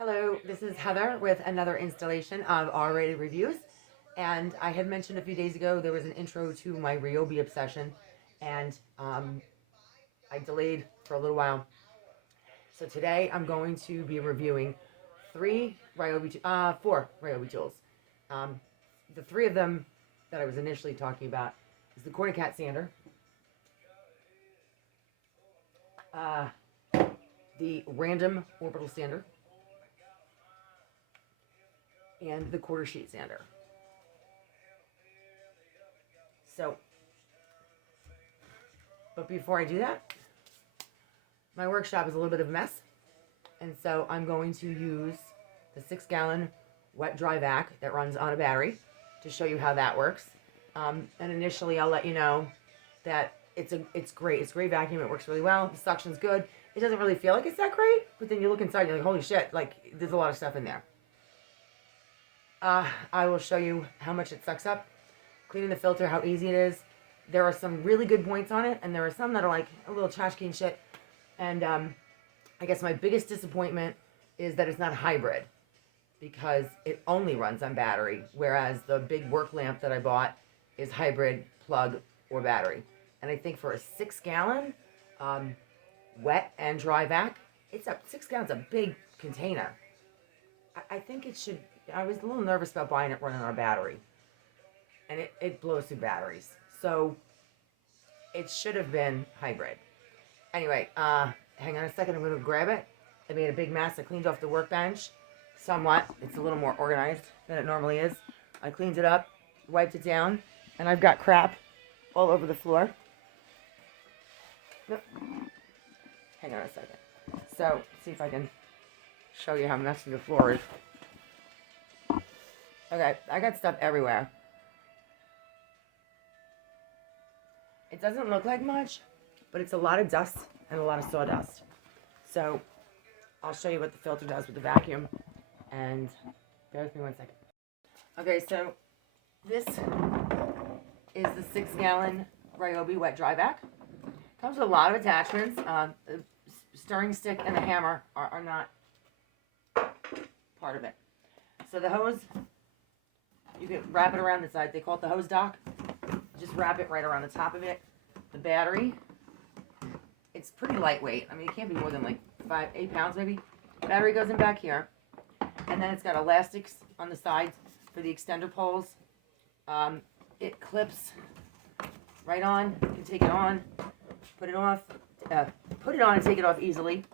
Hello, this is Heather with another installation of R-Rated Reviews. And I had mentioned a few days ago there was an intro to my Ryobi obsession, and I delayed for a little while. So today I'm going to be reviewing four Ryobi tools. The three of them that I was initially talking about is the Cordy Cat sander, the random orbital sander, and the quarter sheet sander. But before I do that, my workshop is a little bit of a mess, and so I'm going to use the 6-gallon wet dry vac that runs on a battery to show you how that works. And initially I'll let you know that it's great. It's a great vacuum. It works really well. The suction's good. It doesn't really feel like it's that great, but then you look inside and you're like, holy shit, like there's a lot of stuff in there. I will show you how much it sucks up, cleaning the filter, how easy it is. There are some really good points on it, and there are some that are like a little trash can shit. And I guess my biggest disappointment is that it's not hybrid, because it only runs on battery, whereas the big work lamp that I bought is hybrid, plug, or battery. And I think for a 6-gallon wet and dry vac, 6 gallons a big container. I think it should. I was a little nervous about buying it running on a battery, and it blows through batteries. So it should have been hybrid. Anyway, hang on a second. I'm going to grab it. I made a big mess. I cleaned off the workbench somewhat. It's a little more organized than it normally is. I cleaned it up, wiped it down, and I've got crap all over the floor. Nope. Hang on a second. So, see if I can show you how messy the floor is. Okay, I got stuff everywhere. It doesn't look like much, but it's a lot of dust and a lot of sawdust. So I'll show you what the filter does with the vacuum, and bear with me 1 second. Okay, so this is the 6-gallon Ryobi wet dry vac. Comes with a lot of attachments. The stirring stick and the hammer are not part of it. So the hose, you can wrap it around the side. They call it the hose dock. Just wrap it right around the top of it. The battery, it's pretty lightweight. I mean, it can't be more than like 8 pounds maybe. Battery goes in back here. And then it's got elastics on the sides for the extender poles. It clips right on. You can take it on, put it off, put it on and take it off easily.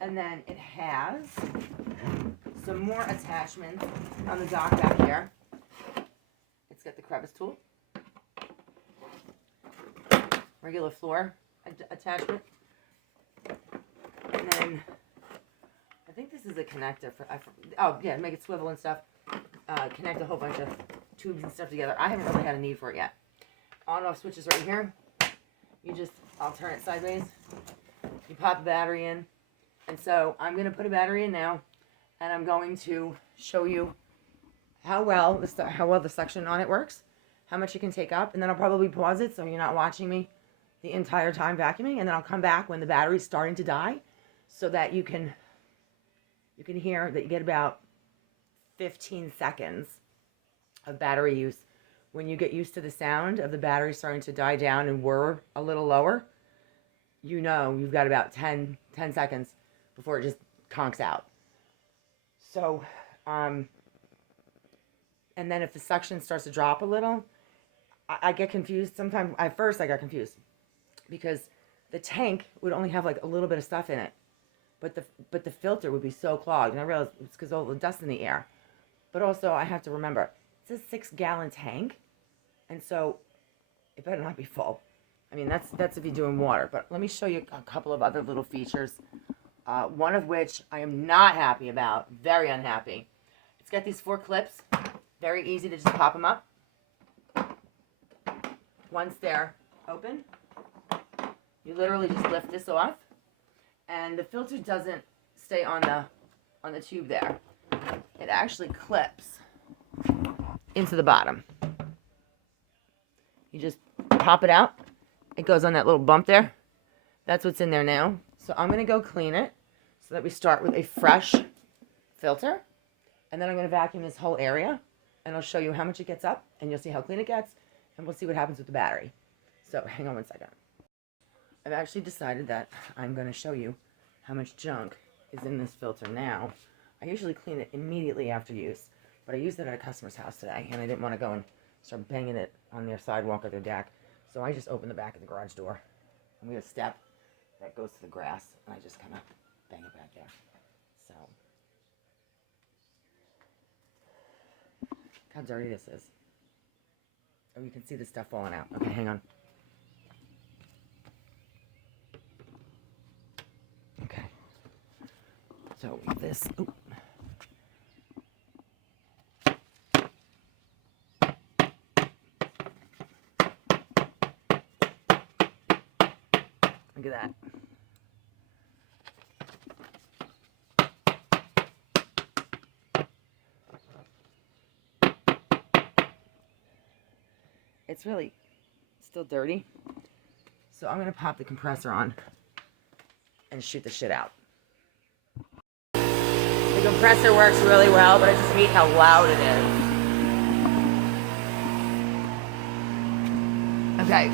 And then it has some more attachments on the dock back here. It's got the crevice tool, regular floor attachment, and then I think this is a connector for make it swivel and stuff. Connect a whole bunch of tubes and stuff together. I haven't really had a need for it yet. On off switches right here. I'll turn it sideways. You pop the battery in, and so I'm going to put a battery in now, and I'm going to show you how well the suction on it works, how much you can take up, and then I'll probably pause it so you're not watching me the entire time vacuuming, and then I'll come back when the battery's starting to die, so that you can hear that you get about 15 seconds of battery use. When you get used to the sound of the battery starting to die down and whir a little lower, you know you've got about 10 seconds before it just conks out. So, and then if the suction starts to drop a little, I get confused. Sometimes, at first I got confused because the tank would only have like a little bit of stuff in it, but the filter would be so clogged, and I realized it's because all the dust in the air. But also I have to remember, it's a 6-gallon tank, and so it better not be full. I mean, that's if you're doing water. But let me show you a couple of other little features. One of which I am not happy about, very unhappy. It's got these 4 clips, very easy to just pop them up. Once they're open, you literally just lift this off, and the filter doesn't stay on the tube there. It actually clips into the bottom. You just pop it out. It goes on that little bump there. That's what's in there now. So I'm going to go clean it so that we start with a fresh filter, and then I'm going to vacuum this whole area, and I'll show you how much it gets up, and you'll see how clean it gets, and we'll see what happens with the battery. So hang on one second. I've actually decided that I'm going to show you how much junk is in this filter now. I usually clean it immediately after use, but I used it at a customer's house today, and I didn't want to go and start banging it on their sidewalk or their deck, so I just opened the back of the garage door, and we have a step that goes to the grass, and I just kind of bang it back there. So, look how dirty this is. Oh, you can see the stuff falling out. Okay, hang on. Okay. So this, oop. Look at that. It's really still dirty. So I'm going to pop the compressor on and shoot the shit out. The compressor works really well, but I just hate how loud it is. Okay.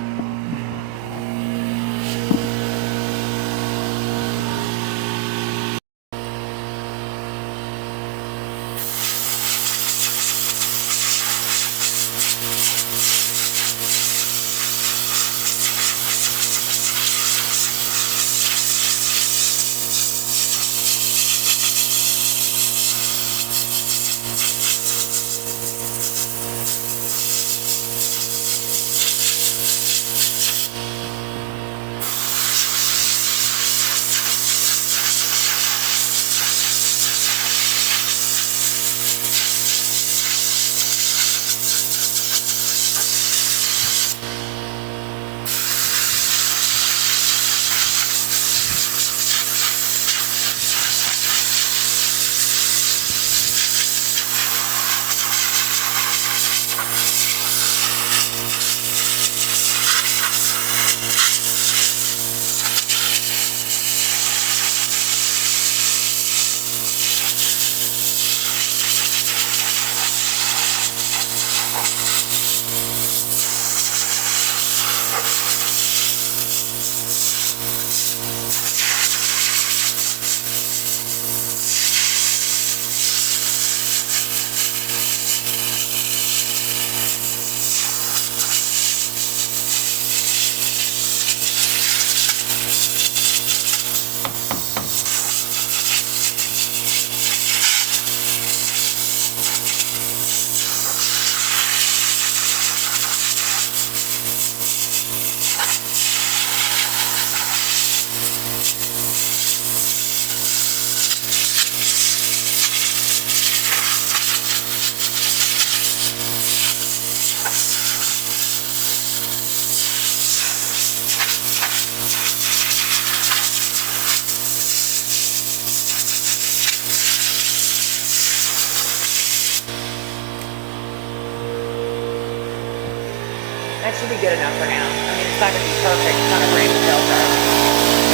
That should be good enough for now. I mean, it's not going to be perfect. It's not a brand new filter.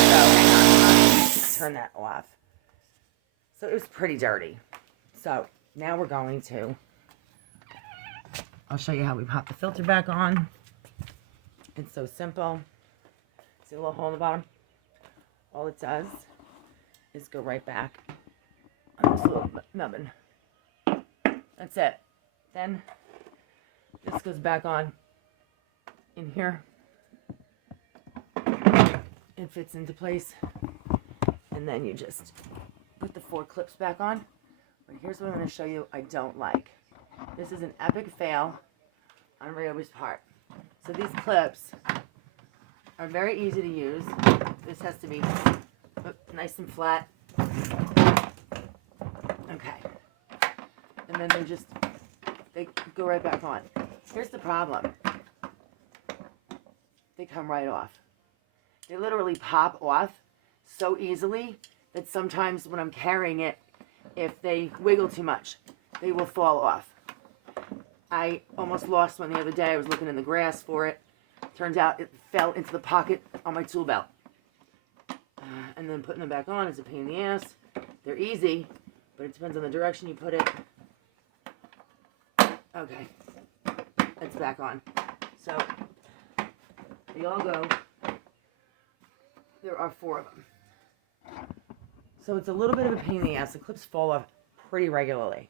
So, hang on. Let's turn that off. So, it was pretty dirty. So, now we're going to... I'll show you how we pop the filter back on. It's so simple. See the little hole in the bottom? All it does is go right back on this little nubbin. That's it. Then, this goes back on in here. It fits into place, and then you just put the 4 clips back on. But here's what I'm going to show you I don't like. This is an epic fail on Ryobi's part. So these clips are very easy to use. This has to be nice and flat. Okay. And then they go right back on. Here's the problem. They come right off. They literally pop off so easily that sometimes when I'm carrying it, if they wiggle too much, they will fall off. I almost lost one the other day. I was looking in the grass for it. Turns out it fell into the pocket on my tool belt. And then putting them back on is a pain in the ass. They're easy, but it depends on the direction you put it. Okay, it's back on. So they all go. There are 4 of them. So it's a little bit of a pain in the ass. The clips fall off pretty regularly.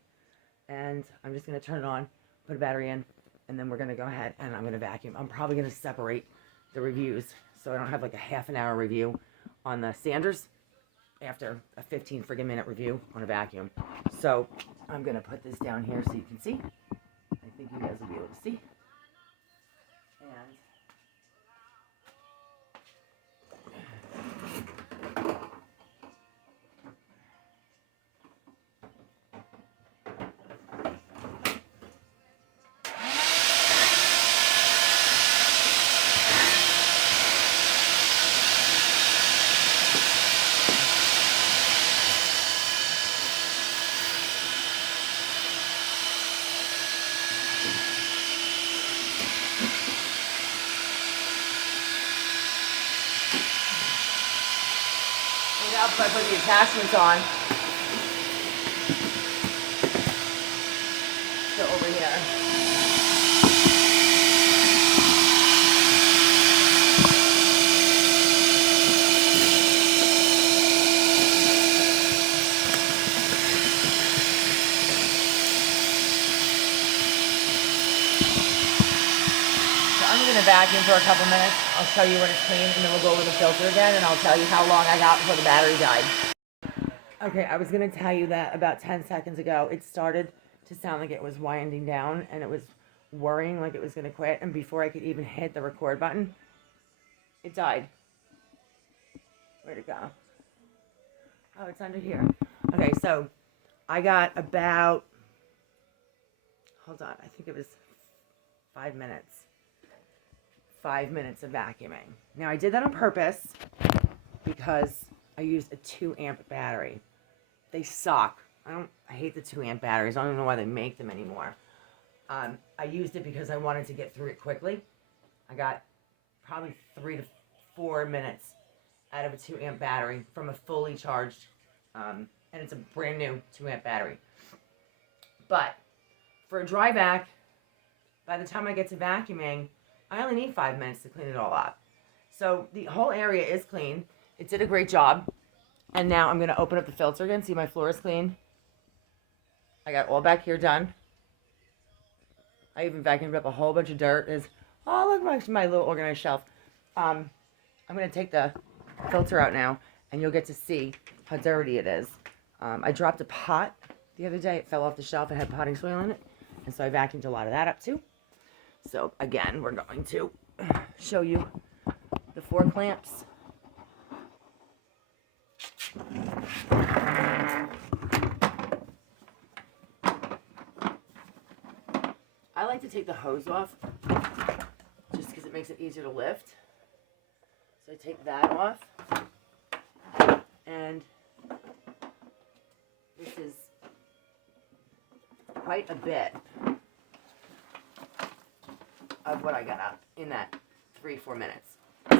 And I'm just going to turn it on, put a battery in, and then we're going to go ahead and I'm going to vacuum. I'm probably going to separate the reviews so I don't have like a half an hour review on the sanders after a 15 friggin' minute review on a vacuum. So I'm going to put this down here so you can see. I think you guys will be able to see. And if I put the attachments on. So over here. So I'm going to vacuum for a couple minutes. I'll show you when it's clean, and then we'll go over the filter again, and I'll tell you how long I got before the battery died. Okay, I was going to tell you that about 10 seconds ago, it started to sound like it was winding down, and it was worrying like it was going to quit, and before I could even hit the record button, it died. Where'd it go? Oh, it's under here. Okay, so I got about, hold on, I think it was 5 minutes. 5 minutes of vacuuming. Now, I did that on purpose because I used a 2 amp battery. They suck. I hate the 2 amp batteries. I don't even know why they make them anymore. I used it because I wanted to get through it quickly. I got probably 3 to 4 minutes out of a 2 amp battery from a fully charged, and it's a brand new 2 amp battery. But for a dry vac, by the time I get to vacuuming, I only need 5 minutes to clean it all up. So the whole area is clean. It did a great job. And now I'm going to open up the filter again. See, my floor is clean. I got all back here done. I even vacuumed up a whole bunch of dirt. Oh, look, my little organized shelf. I'm going to take the filter out now, and you'll get to see how dirty it is. I dropped a pot the other day. It fell off the shelf. It had potting soil in it. And so I vacuumed a lot of that up too. So again, we're going to show you the 4 clamps. I like to take the hose off just because it makes it easier to lift. So I take that off, and this is quite a bit of what I got out in that 3-4 minutes.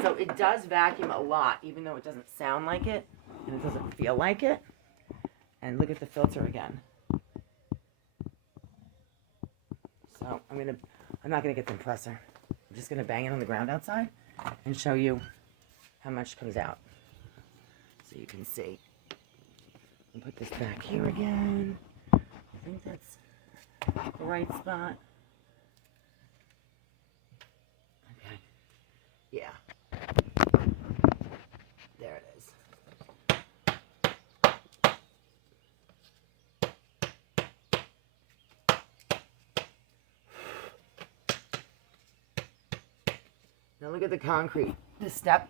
So it does vacuum a lot, even though it doesn't sound like it, and it doesn't feel like it. And look at the filter again. So I'm not gonna get the compressor. I'm just gonna bang it on the ground outside and show you how much comes out. So you can see. I'll put this back here again. I think that's the right spot. Okay. Yeah. There it is. Now look at the concrete. This step.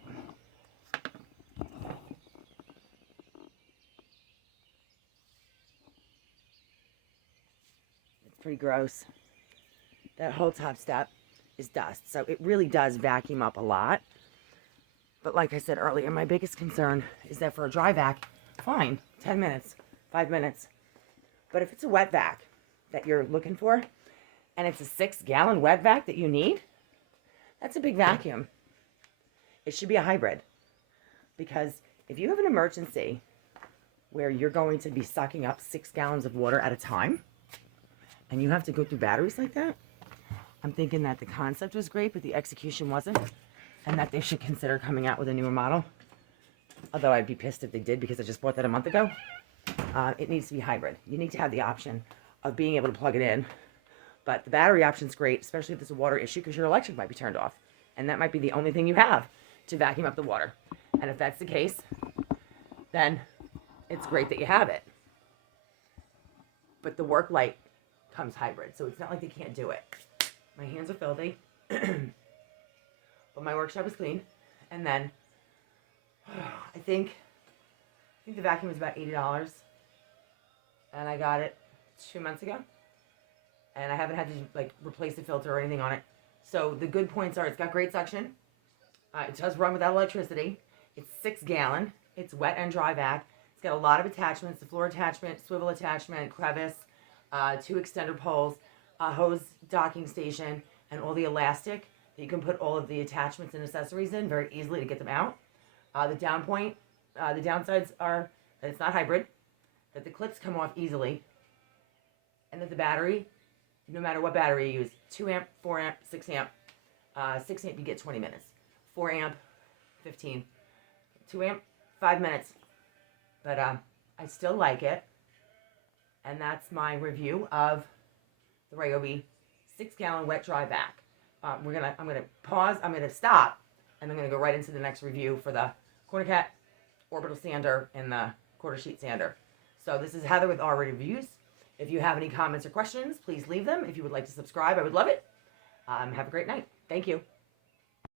It's pretty gross. That whole top step is dust. So it really does vacuum up a lot. But like I said earlier, my biggest concern is that for a dry vac, fine, 10 minutes, 5 minutes. But if it's a wet vac that you're looking for, and it's a 6-gallon wet vac that you need, that's a big vacuum. It should be a hybrid. Because if you have an emergency where you're going to be sucking up 6 gallons of water at a time, and you have to go through batteries like that. I'm thinking that the concept was great, but the execution wasn't, and that they should consider coming out with a newer model. Although I'd be pissed if they did, because I just bought that a month ago. It needs to be hybrid. You need to have the option of being able to plug it in, but the battery option's great, especially if there's a water issue, because your electric might be turned off, and that might be the only thing you have to vacuum up the water. And if that's the case, then it's great that you have it. But the work light comes hybrid, so it's not like they can't do it. My hands are filthy, but my workshop is clean. And then I think the vacuum is about $80, and I got it 2 months ago, and I haven't had to like replace the filter or anything on it. So the good points are it's got great suction. It does run without electricity. It's 6 gallon. It's wet and dry vac. It's got a lot of attachments: the floor attachment, swivel attachment, crevice, 2 extender poles, a hose docking station, and all the elastic that you can put all of the attachments and accessories in very easily to get them out. The downsides are that it's not hybrid, that the clips come off easily, and that the battery, no matter what battery you use, 2 amp, 4 amp, 6 amp. 6 amp you get 20 minutes. 4 amp, 15. 2 amp, 5 minutes. But I still like it. And that's my review of the Ryobi 6 gallon wet dry vac. I'm gonna pause, I'm gonna stop, and I'm gonna go right into the next review for the Corner Cat orbital sander and the quarter sheet sander. So this is Heather with RRatedReviews. If you have any comments or questions, please leave them. If you would like to subscribe, I would love it. Have a great night. Thank you.